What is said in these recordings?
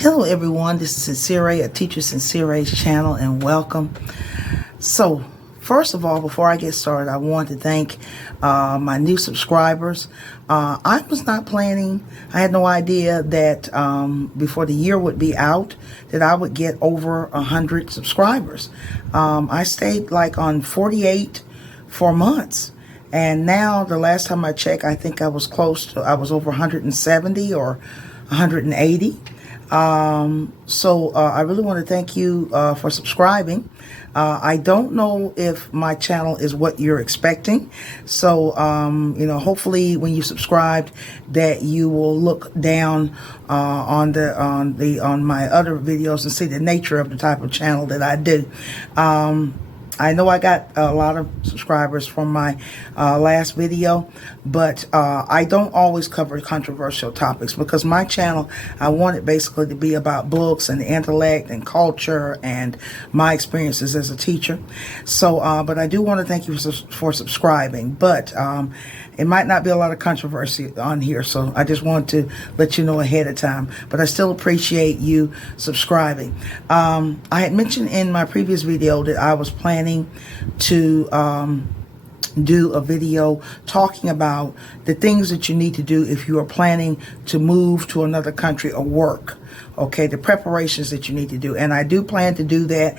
Hello everyone, this is Sincere, a Teacher Sincere's channel, and welcome. So first of all, before I get started, I want to thank my new subscribers. I was not planning, I had no idea that before the year would be out that I would get over 100 subscribers. I stayed like on 48 for months. And now the last time I checked, I think I was over 170 or 180. I really want to thank you for subscribing. I don't know if my channel is what you're expecting. So, hopefully when you subscribed that you will look down on my other videos and see the nature of the type of channel that I do. I know I got a lot of subscribers from my last video, but I don't always cover controversial topics because my channel, I want it basically to be about books and intellect and culture and my experiences as a teacher. So, but I do want to thank you for subscribing, but it might not be a lot of controversy on here, so I just want to let you know ahead of time. But I still appreciate you subscribing. I had mentioned in my previous video that I was planning to do a video talking about the things that you need to do if you are planning to move to another country or work. Okay, the preparations that you need to do. And I do plan to do that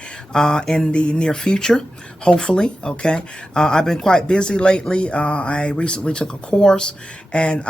in the near future, hopefully. Okay, I've been quite busy lately. I recently took a course, and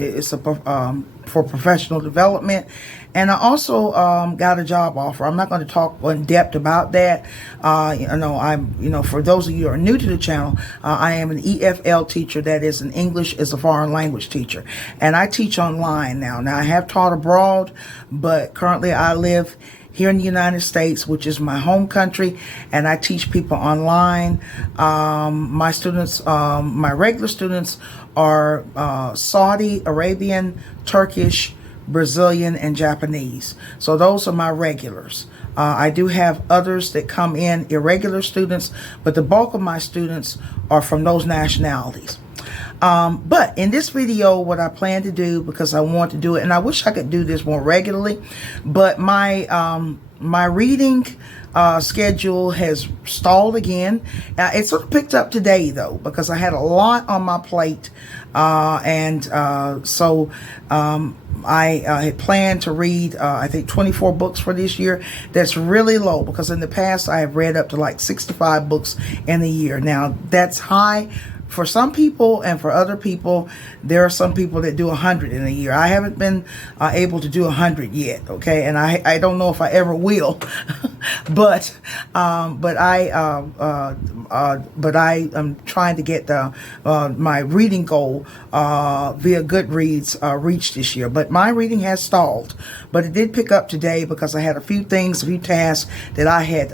it's for professional development. And I also got a job offer. I'm not going to talk in depth about that. For those of you who are new to the channel, I am an EFL teacher, that is an English as a foreign language teacher. And I teach online now. Now, I have taught abroad, but currently I live here in the United States, which is my home country, and I teach people online. My students, my regular students are Saudi Arabian, Turkish, Brazilian, and Japanese. So those are my regulars. I do have others that come in, irregular students, but the bulk of my students are from those nationalities. But in this video, what I plan to do, because I want to do it, and I wish I could do this more regularly, but my reading schedule has stalled again. It sort of picked up today though, because I had a lot on my plate, I had planned to read, I think 24 books for this year. That's really low because in the past I have read up to like 65 books in a year. Now that's high for some people, and for other people, there are some people that do 100 in a year. I haven't been able to do 100 yet, okay? And I don't know if I ever will, but I am trying to get my reading goal via Goodreads reached this year. But my reading has stalled, but it did pick up today because I had a few tasks that I had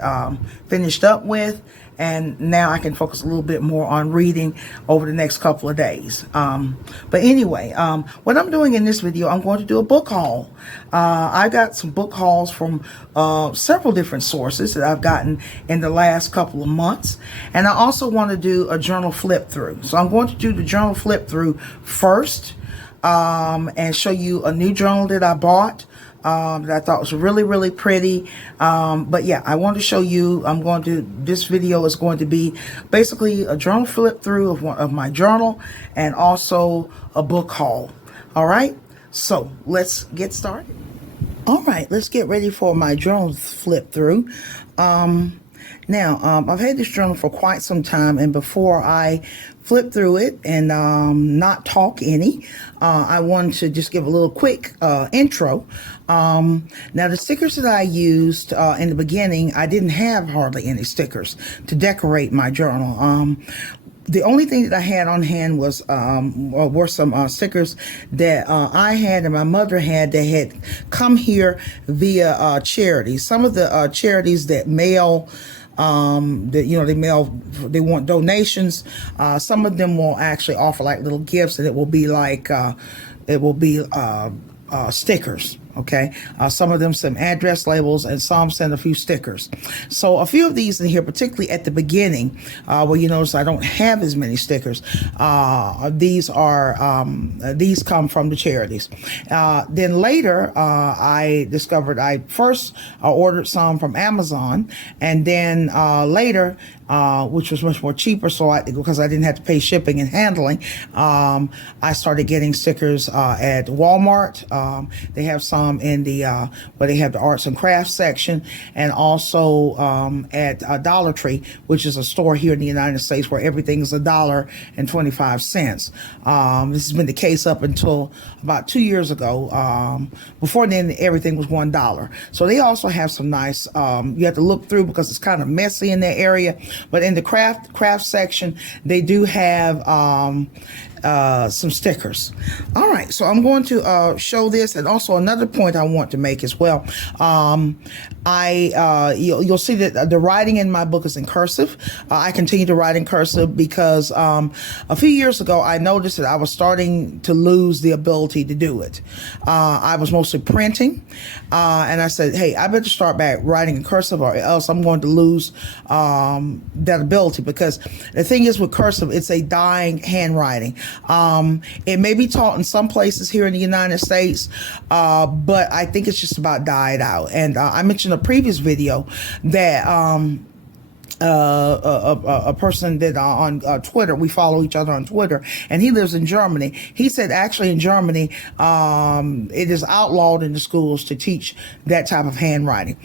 finished up with. And now I can focus a little bit more on reading over the next couple of days. But anyway, what I'm doing in this video, I'm going to do a book haul. I got some book hauls from several different sources that I've gotten in the last couple of months. And I also want to do a journal flip through. So I'm going to do the journal flip through first and show you a new journal that I bought. That I thought was really, really pretty. But yeah, I want to show you, this video is going to be basically a journal flip through of my journal and also a book haul. All right, so let's get started. All right, let's get ready for my journal flip through. Now, I've had this journal for quite some time, and before I flip through it and not talk any, I wanted to just give a little quick intro. Now, the stickers that I used in the beginning, I didn't have hardly any stickers to decorate my journal. The only thing that I had on hand were some stickers that I had and my mother had that had come here via charities. Some of the charities that mail, they want donations. Some of them will actually offer like little gifts, and it will be like, stickers. Okay, some of them send address labels, and some send a few stickers. So a few of these in here, particularly at the beginning, where you notice I don't have as many stickers. These come from the charities. Then later, I discovered I first ordered some from Amazon, and then later, which was much more cheaper, because I didn't have to pay shipping and handling, I started getting stickers at Walmart. They have some in the where they have the arts and crafts section, and also at Dollar Tree, which is a store here in the United States where everything is $1.25. This has been the case up until about 2 years ago. Before then, everything was $1. So they also have some nice. You have to look through because it's kind of messy in that area. But in the craft section, they do have some stickers. All right, so I'm going to show this, and also another point I want to make as well. You'll see that the writing in my book is in cursive. I continue to write in cursive because a few years ago I noticed that I was starting to lose the ability to do it. I was mostly printing, and I said, hey, I better start back writing in cursive, or else I'm going to lose that ability, because the thing is with cursive, it's a dying handwriting. It may be taught in some places here in the United States, but I think it's just about died out. And I mentioned in a previous video that a person that on Twitter, we follow each other on Twitter, and he lives in Germany. He said actually in Germany, it is outlawed in the schools to teach that type of handwriting.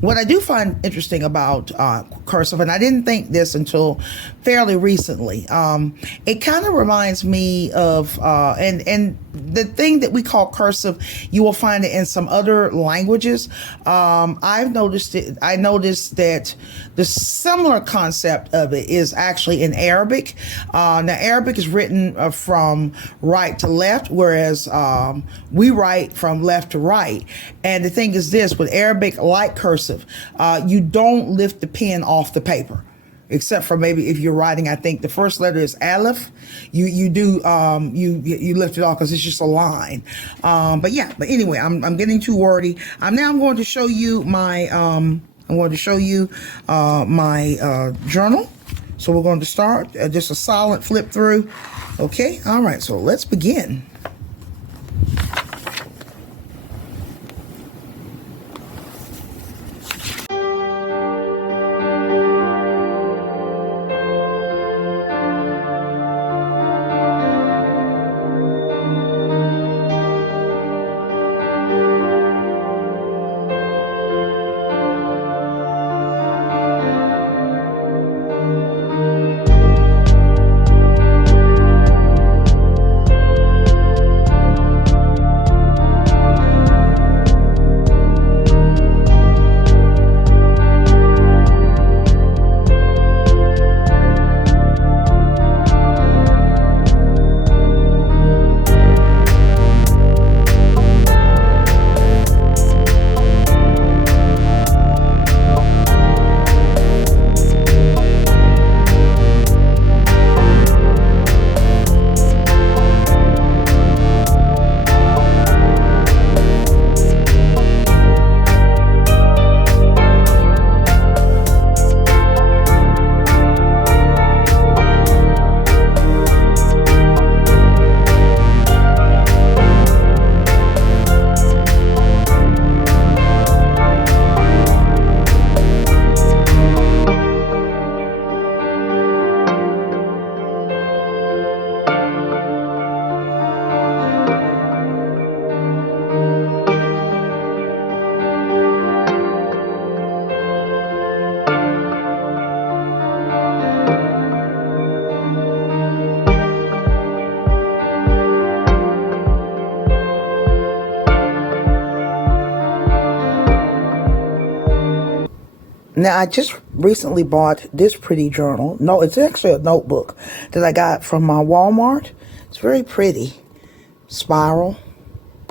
What I do find interesting about cursive, and I didn't think this until fairly recently, it kind of reminds me of, and the thing that we call cursive, you will find it in some other languages. I noticed that the similar concept of it is actually in Arabic. Now, Arabic is written from right to left, whereas we write from left to right. And the thing is this, with Arabic, like cursive, you don't lift the pen off the paper. Except for maybe if you're writing, I think the first letter is Aleph. You lift it off because it's just a line. But anyway, I'm getting too wordy. I'm going to show you my journal. So we're going to start just a solid flip through. Okay, all right. So let's begin. Now, I just recently bought this pretty journal. No, it's actually a notebook that I got from Walmart. It's very pretty. Spiral.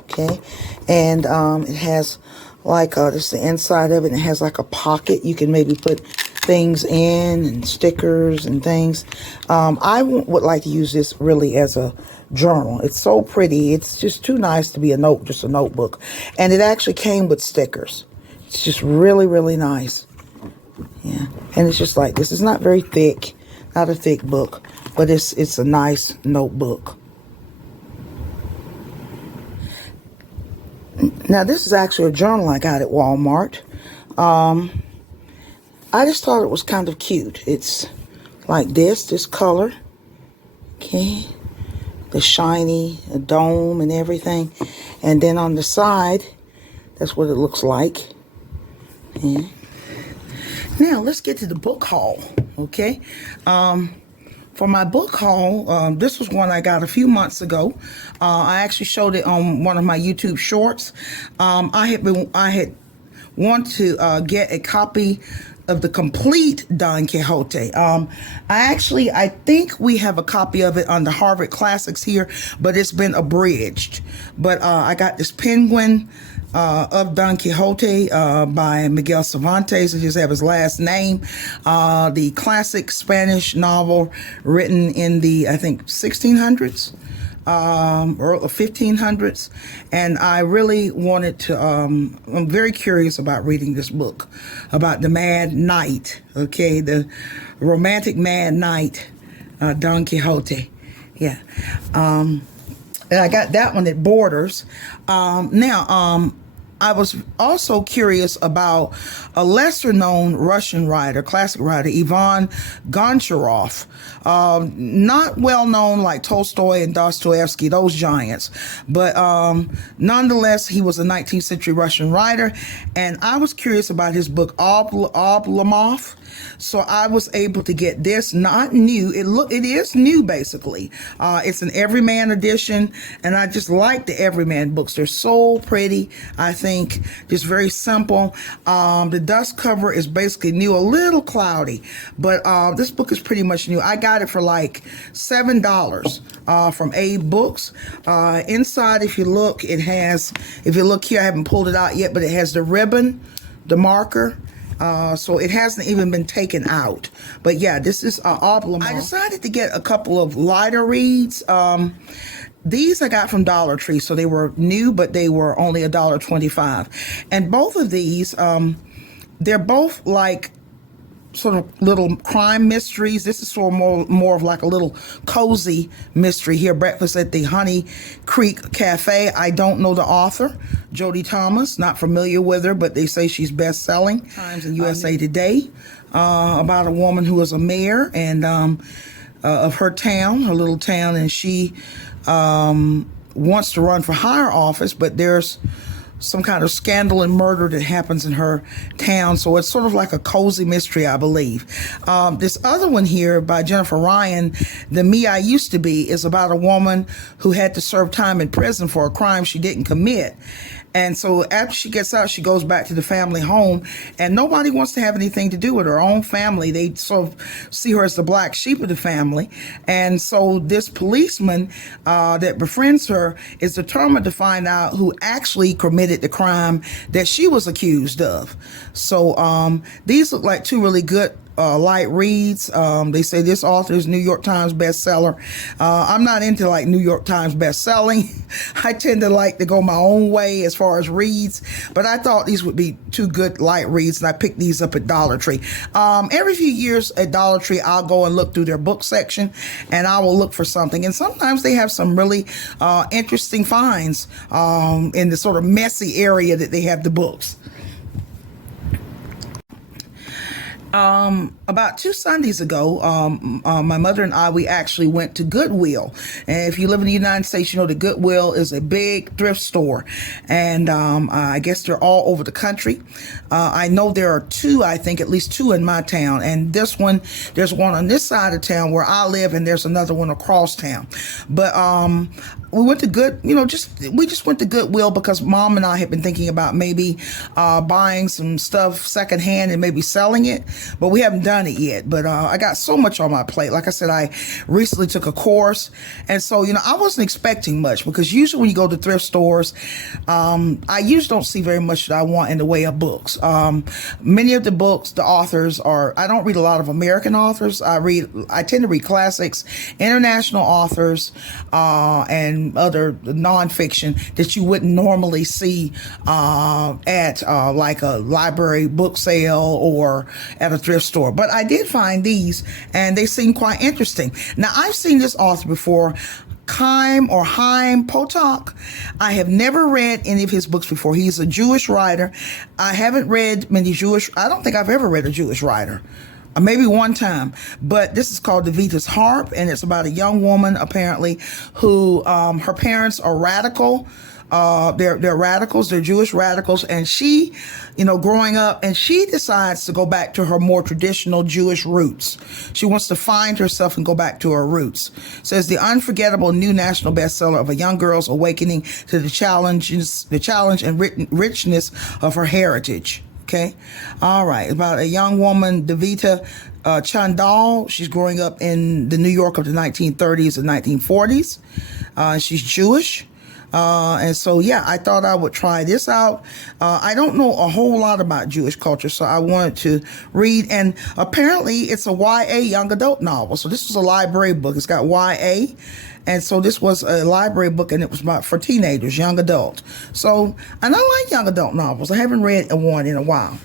Okay. And it has like, this is the inside of it. And it has like a pocket. You can maybe put things in and stickers and things. Would like to use this really as a journal. It's so pretty. It's just too nice to be just a notebook. And it actually came with stickers. It's just really, really nice. Yeah. And it's just like this. It's not very thick, not a thick book, but it's a nice notebook. Now, this is actually a journal I got at Walmart. I just thought it was kind of cute. It's like this color. Okay. The shiny dome and everything. And then on the side, that's what it looks like. Okay. Now, let's get to the book haul. Okay. For my book haul, this was one I got a few months ago. I actually showed it on one of my YouTube shorts. I had wanted to get a copy of the complete Don Quixote. I think we have a copy of it on the Harvard Classics here, but it's been abridged. But I got this Penguin of Don Quixote by Miguel Cervantes. I just have his last name. The classic Spanish novel written in the, I think, 1600s. Or 1500s, and I really wanted to, I'm very curious about reading this book about the Mad Knight, okay, the romantic Mad Knight, Don Quixote. Yeah. And I got that one at Borders. I was also curious about a lesser-known Russian writer, classic writer, Ivan Goncharov. Not well-known like Tolstoy and Dostoevsky, those giants. But nonetheless, he was a 19th century Russian writer. And I was curious about his book, Oblomov. So I was able to get this, not new. It is new, basically. It's an Everyman edition, and I just like the Everyman books. They're so pretty, I think, just very simple. The dust cover is basically new, a little cloudy, but this book is pretty much new. I got it for like $7 from Abe Books. Inside, if you look, if you look here, I haven't pulled it out yet, but it has the ribbon, the marker. So it hasn't even been taken out. But yeah, this is Oblomov. I decided to get a couple of lighter reads. These I got from Dollar Tree, so they were new, but they were only $1.25. And both of these, they're both like sort of little crime mysteries. This is sort of more of like a little cozy mystery here. Breakfast at the Honey Creek Cafe. I don't know the author, Jodie Thomas. Not familiar with her, but they say she's best-selling. Times in USA Today, about a woman who is a mayor and of her town, her little town, and she wants to run for higher office, but there's some kind of scandal and murder that happens in her town. So it's sort of like a cozy mystery, I believe. This other one here by Jennifer Ryan, The Me I Used to Be, is about a woman who had to serve time in prison for a crime she didn't commit. And so after she gets out, she goes back to the family home, and nobody wants to have anything to do with her own family. They sort of see her as the black sheep of the family. And so this policeman that befriends her is determined to find out who actually committed the crime that she was accused of. So these look like two really good light reads. They say this author is New York Times bestseller. I'm not into like New York Times bestselling. I tend to like to go my own way as far as reads, but I thought these would be two good light reads, and I picked these up at Dollar Tree. Every few years at Dollar Tree, I'll go and look through their book section, and I will look for something. And sometimes they have some really interesting finds in the sort of messy area that they have the books. About 2 Sundays ago, my mother and I, we actually went to Goodwill. And if you live in the United States, you know that Goodwill is a big thrift store. And I guess they're all over the country. I know there are two, I think at least two in my town. And this one, there's one on this side of town where I live, and there's another one across town. But we went to we just went to Goodwill because Mom and I had been thinking about maybe buying some stuff secondhand and maybe selling it. but we haven't done it yet. But I got so much on my plate. Like I said, I recently took a course, and so I wasn't expecting much, because usually when you go to thrift stores, I usually don't see very much that I want in the way of books. Many of the books, the authors I don't read a lot of American authors. I tend to read classics, international authors, and other nonfiction that you wouldn't normally see at like a library book sale or at a thrift store. But I did find these, and they seem quite interesting. Now, I've seen this author before, Chaim Potok. I have never read any of his books before. He's a Jewish writer. I haven't read I don't think I've ever read a Jewish writer. Maybe one time, but this is called Davita's Harp, and it's about a young woman, apparently, who her parents are radical. They're radicals, they're Jewish radicals, and she, growing up, and she decides to go back to her more traditional Jewish roots. She wants to find herself and go back to her roots. It says the unforgettable new national bestseller of a young girl's awakening to the challenge and richness of her heritage. Okay. All right. About a young woman, Davita Chandal. She's growing up in the New York of the 1930s and 1940s. She's Jewish. And so, I thought I would try this out. I don't know a whole lot about Jewish culture, so I wanted to read. And apparently it's a YA young adult novel. So this was a library book. It's got YA. And so this was a library book, and it was for teenagers, young adult. So, and I like young adult novels. I haven't read one in a while.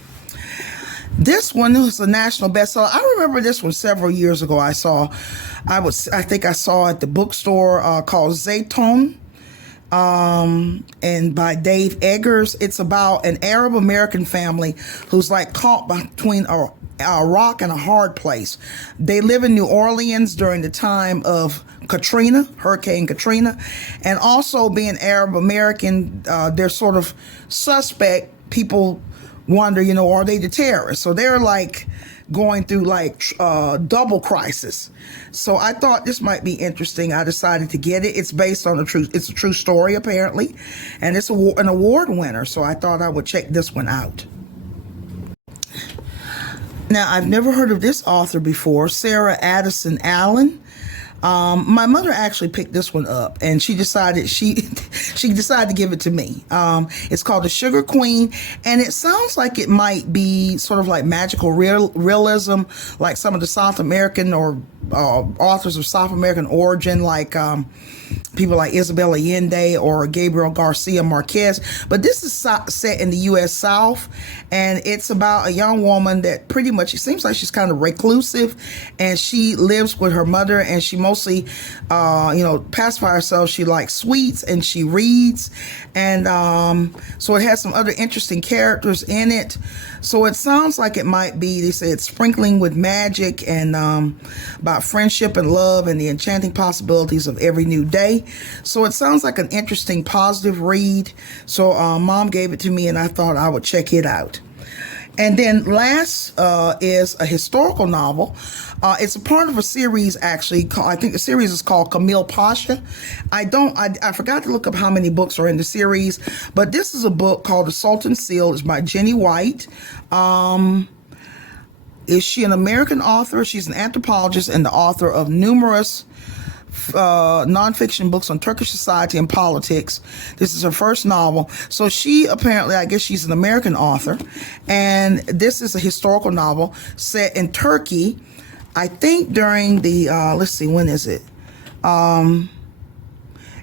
This one was a national bestseller. I remember this one several years ago. I think I saw at the bookstore called Zayton. And by Dave Eggers. It's about an Arab American family who's like caught between a rock and a hard place. They live in New Orleans during the time of Hurricane Katrina, and also being Arab American, they're sort of suspect. People wonder, are they the terrorists? So they're like going through like double crisis. So I thought this might be interesting. I decided to get it. It's based on it's a true story, apparently, and it's an award winner. So I thought I would check this one out. Now, I've never heard of this author before, Sarah Addison Allen. My mother actually picked this one up, and she decided she decided to give it to me. It's called The Sugar Queen, and it sounds like it might be sort of like magical realism, like some of the South American or authors of South American origin, like people like Isabel Allende or Gabriel Garcia Marquez. But this is set in the U.S. South, and it's about a young woman that pretty much, it seems like she's kind of reclusive, and she lives with her mother, and she mostly, pacify herself. She likes sweets, and she reads, and so it has some other interesting characters in it. So it sounds like it might be, they say it's sprinkling with magic and about friendship and love and the enchanting possibilities of every new day. So it sounds like an interesting, positive read. So Mom gave it to me, and I thought I would check it out. And then last is a historical novel. It's a part of a series, actually. I think the series is called Camille Pasha. I forgot to look up how many books are in the series, but this is a book called The Sultan's Seal. It's by Jenny White. Is she an American author? She's an anthropologist and the author of numerous nonfiction books on Turkish society and politics. This is her first novel. So she apparently, I guess she's an American author, and this is a historical novel set in Turkey, I think during the, let's see, when is it?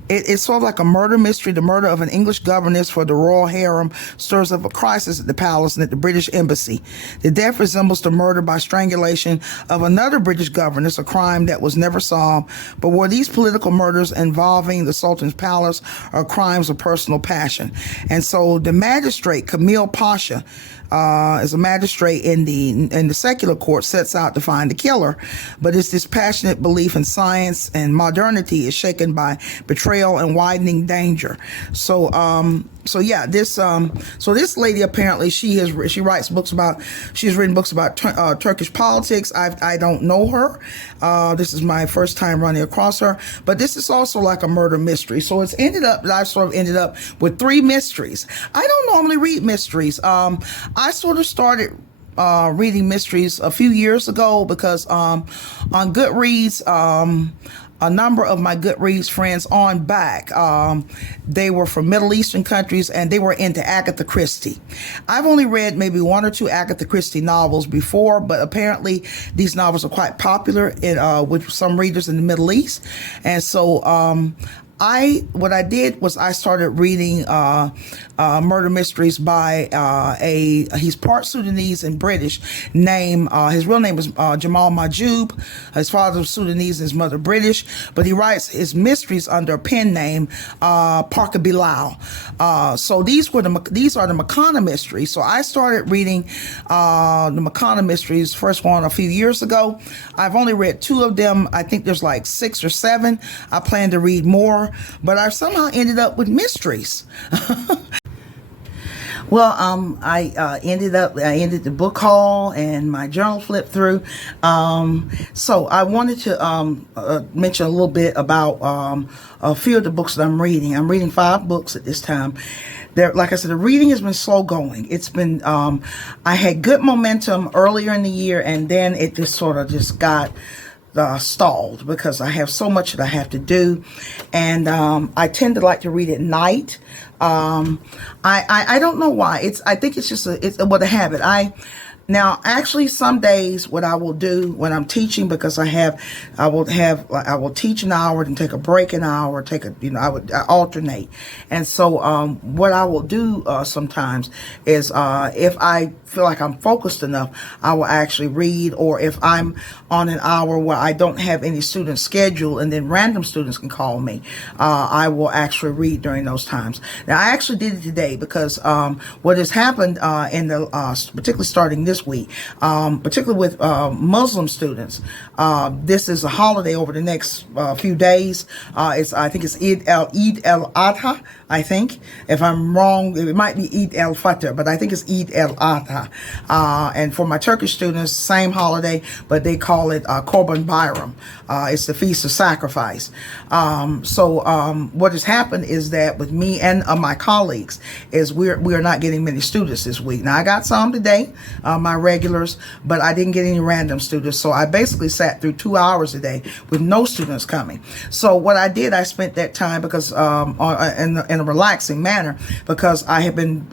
It's sort of like a murder mystery. The murder of an English governess for the royal harem stirs up a crisis at the palace and at the British embassy. The death resembles the murder by strangulation of another British governess, a crime that was never solved. But were these political murders involving the Sultan's palace or crimes of personal passion? And so the magistrate, Camille Pasha, as a magistrate in the secular court, sets out to find the killer, but it's this passionate belief in science and modernity is shaken by betrayal and widening danger. So this lady apparently she's written books about Turkish politics. I don't know her. This is my first time running across her, but this is also like a murder mystery. So I've sort of ended up with 3 mysteries. I don't normally read mysteries. I sort of started reading mysteries a few years ago because on Goodreads, a number of my Goodreads friends on back, they were from Middle Eastern countries and they were into Agatha Christie. I've only read maybe one or two Agatha Christie novels before, but apparently these novels are quite popular with some readers in the Middle East. And so what I did was I started reading murder mysteries by he's part Sudanese and British name. His real name is Jamal Majoub. His father was Sudanese and his mother British, but he writes his mysteries under a pen name Parker Bilal. So these are the Makana mysteries. So I started reading the Makana mysteries, first one a few years ago. I've only read two of them. I think there's like 6 or 7. I plan to read more, but I've somehow ended up with mysteries. Well, I ended the book haul and my journal flipped through. So I wanted to mention a little bit about a few of the books that I'm reading. I'm reading 5 books at this time. Like I said, the reading has been slow going. It's been, I had good momentum earlier in the year, and then it just sort of just got stalled because I have so much that I have to do, and I tend to like to read at night. I don't know why. I think it's just a habit. Now, actually, some days what I will do when I'm teaching, because I will teach an hour and take a break an hour, I alternate. And so, what I will do, sometimes is, if I feel like I'm focused enough, I will actually read, or if I'm on an hour where I don't have any students scheduled and then random students can call me, I will actually read during those times. Now, I actually did it today because, what has happened, particularly starting this week, particularly with Muslim students. This is a holiday over the next few days. I think it's Eid al-Adha. I think, if I'm wrong, it might be Eid al-Fitr, but I think it's Eid al-Adha. And for my Turkish students, same holiday, but they call it Korban Bayram. It's the Feast of Sacrifice. So what has happened is that with me and my colleagues, is we are not getting many students this week. Now, I got some today, my regulars, but I didn't get any random students. So I basically sat through 2 hours a day with no students coming. So what I did, I spent that time because in a relaxing manner, because I have been,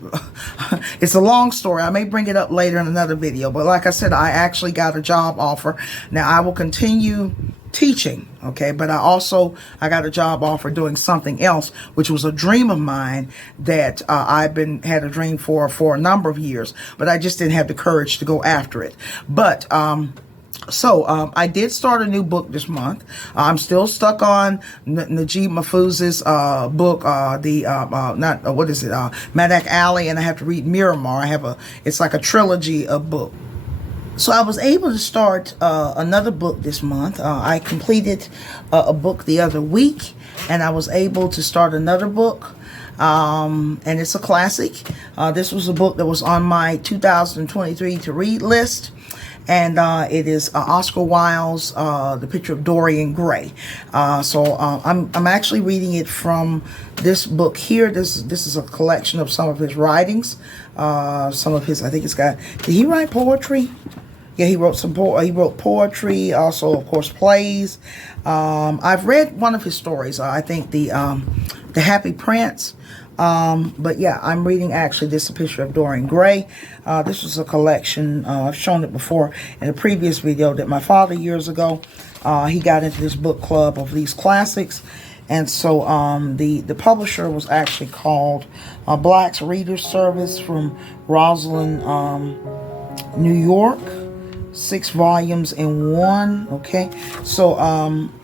it's a long story. I may bring it up later in another video, but like I said, I actually got a job offer. Now I will continue teaching, okay, but I got a job offer doing something else, which was a dream of mine that I've had a dream for a number of years, but I just didn't have the courage to go after it. But So I did start a new book this month. I'm still stuck on Najib Mahfouz's book, Madak Alley, and I have to read Miramar. It's like a trilogy of books. So I was able to start another book this month. I completed a book the other week, and I was able to start another book. And it's a classic. This was a book that was on my 2023 to read list. And it is Oscar Wilde's The Picture of Dorian Gray. So I'm actually reading it from this book here. This is a collection of some of his writings. Some of his, I think it's got, did he write poetry? Yeah, he wrote he wrote poetry, also, of course, plays. I've read one of his stories. I think the Happy Prince. But yeah, I'm reading actually this A Picture of Dorian Gray. This was a collection, I've shown it before in a previous video, that my father years ago, he got into this book club of these classics. And so the publisher was actually called Black's Readers Service from Roslyn, New York. 6 volumes in one. Okay, so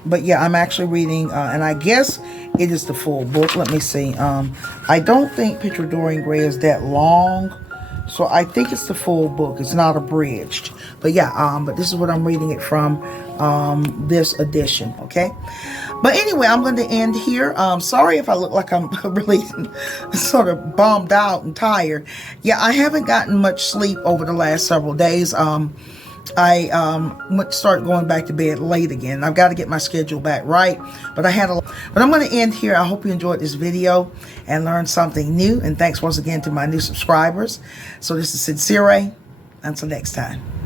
but yeah, I'm actually reading and I guess it is the full book. Let me see. I don't think Picture of Dorian Gray is that long, so I think it's the full book. It's not abridged, but yeah, but this is what I'm reading it from, this edition. Okay, but anyway, I'm going to end here. Sorry if I look like I'm really sort of bummed out and tired. Yeah, I haven't gotten much sleep over the last several days. I start going back to bed late again. I've got to get my schedule back right, but I'm going to end here. I hope you enjoyed this video and learned something new, and thanks once again to my new subscribers. So this is Sincere Until next time.